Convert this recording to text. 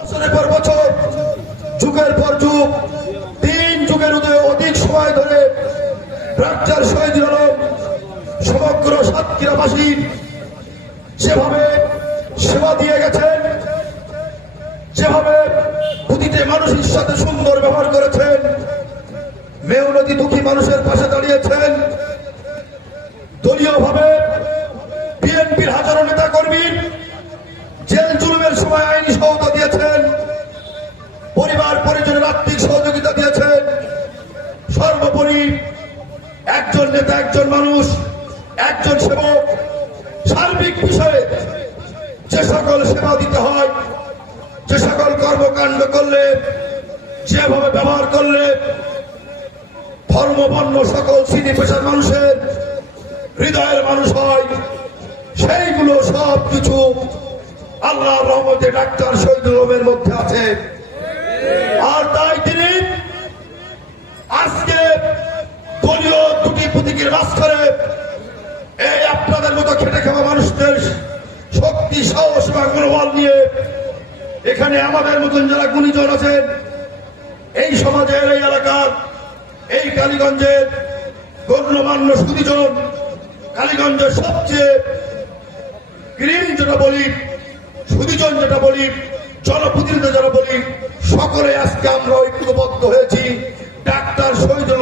বছরের পর বছর, যুগের পর যুগ, 3 যুগের অধিক সময় ধরে রাজ্জার শহীদুল আলম সমগ্র সাতক্ষীরাবাসী যেভাবে সেবা দিয়ে গেছেন, যেভাবে প্রতিটি মানুষের সাথে সুন্দর ব্যবহার করেছেন, মেয়নদী দুঃখী মানুষের পাশে দাঁড়িয়েছেন, দলীয়ভাবে বিএনপির হাজারো নেতা কর্মী জেল জুলুমের সময় আইনি সহায়তা দিয়েছেন, পরিবার পরিজনের আর্থিক সহযোগিতা দিয়েছেন। সর্বোপরি একজন নেতা, একজন মানুষ, একজন সেবক সার্বিক বিষয়ে যে সকল সেবা দিতে হয়, যে সকল কর্মকাণ্ড করলে, যেভাবে ব্যবহার করলে ধর্ম বর্ণ সকল শ্রেণী পেশার মানুষের হৃদয়ের মানুষ হয়, সেইগুলো সব কিছু আল্লাহর রহমতে ডাক্তার শহীদুল আলমের মধ্যে আছে। আর তাই তিনি আজকে দলীয় দুটি প্রতীকের মাঝখানে এই আপনাদের মতো খেটে খাওয়া মানুষদের শক্তি, সাহস বা মনোবল নিয়ে এখানে আমাদের মতন যারা গুণীজন আছেন, এই সমাজের, এই এলাকার, এই কালীগঞ্জের গণ্যমান্য সুদীজন, কালীগঞ্জের সবচেয়ে গ্রিন যেটা বলি, সুদীজন যেটা বলি, জনপ্রতিনিধি যারা বলি, সকলে আজকে আমরা ঐক্যবদ্ধ হয়েছি ডাক্তার শহীদুল